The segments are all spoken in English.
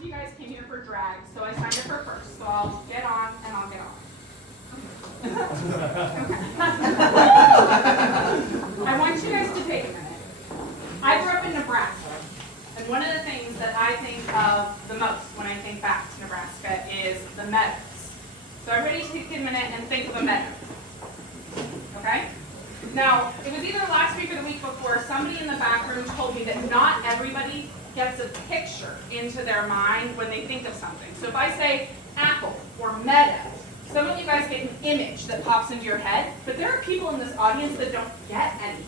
of you guys came here for drag, so I signed up for first. So I'll get on and I'll get on. I want you guys to take a minute. I grew up in Nebraska, and one of the things that I think of the most when I think back to Nebraska is the meadows. So everybody take a minute and think of a meadow. Okay? Now, it was either last week or the week before, somebody in the back room told me that not everybody gets a picture into their mind when they think of something. So if I say apple or meadow, some of you guys get an image that pops into your head, but there are people in this audience that don't get anything.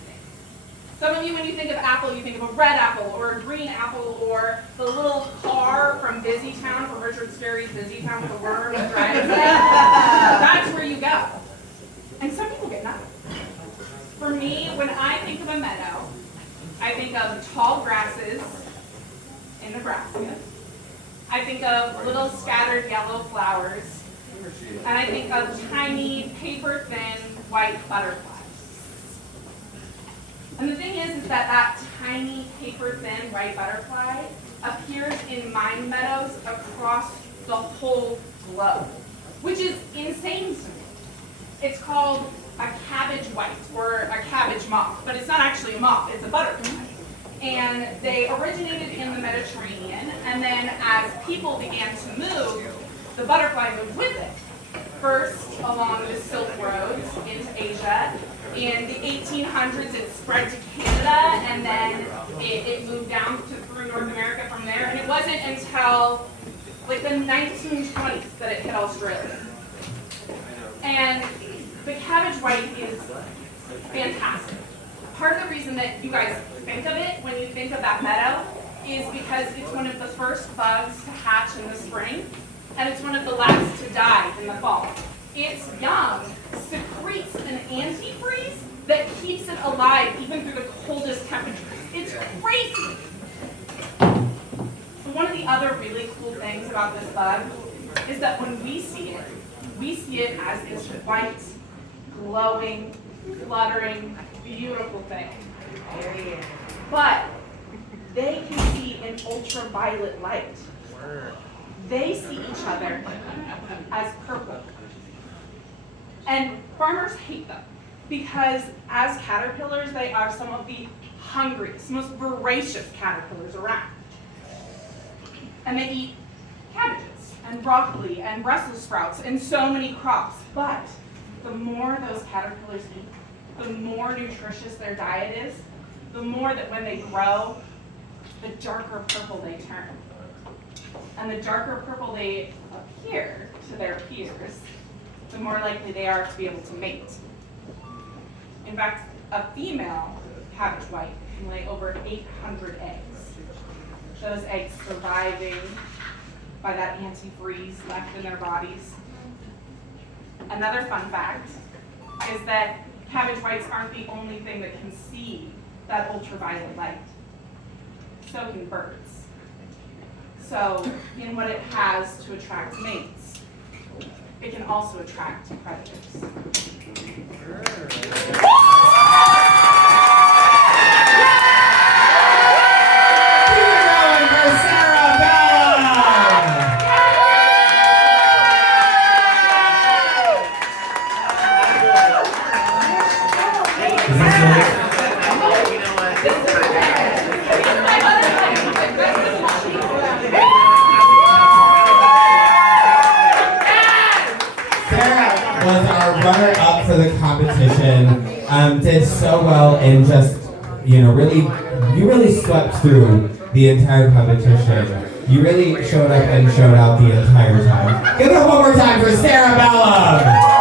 Some of you, when you think of apple, you think of a red apple or a green apple or the little car from Busy Town, from Richard Scarry's Busy Town with the worm and dragon. That's where you go. And some people get nothing. For me, when I think of a meadow, I think of tall grasses in Nebraska. I think of little scattered yellow flowers. And I think of tiny, paper-thin, white butterflies. And the thing is that tiny, paper-thin, white butterfly appears in mine meadows across the whole globe, which is insane to me. It's called a cabbage white, or a cabbage moth, but it's not actually a moth, it's a butterfly. And they originated in the Mediterranean, and then as people began to move, the butterfly moved with it. First along the Silk Roads into Asia. In the 1800s, it spread to Canada, and then it moved down through North America from there. And it wasn't until like the 1920s that it hit Australia. And the cabbage white is fantastic. Part of the reason that you guys think of it when you think of that meadow is because it's one of the first bugs to hatch in the spring, and it's one of the last to die in the fall. Its young secretes an antifreeze that keeps it alive even through the coldest temperatures. It's crazy. So one of the other really cool things about this bug is that when we see it as this white, glowing, fluttering, beautiful thing. But they can see in ultraviolet light. They see each other as purple. And farmers hate them because as caterpillars, they are some of the hungriest, most voracious caterpillars around. And they eat cabbages and broccoli and Brussels sprouts and so many crops. But the more those caterpillars eat, the more nutritious their diet is, the more that when they grow, the darker purple they turn. And the darker purple they appear to their peers, the more likely they are to be able to mate. In fact, a female cabbage white can lay over 800 eggs. Those eggs surviving by that antifreeze left in their bodies. Another fun fact is that cabbage whites aren't the only thing that can see that ultraviolet light. So can birds. So, in what it has to attract mates, it can also attract predators. Runner-up for the competition, did so well and just, you really swept through the entire competition. You really showed up and showed out the entire time. Give it up one more time for Sarah Bellum!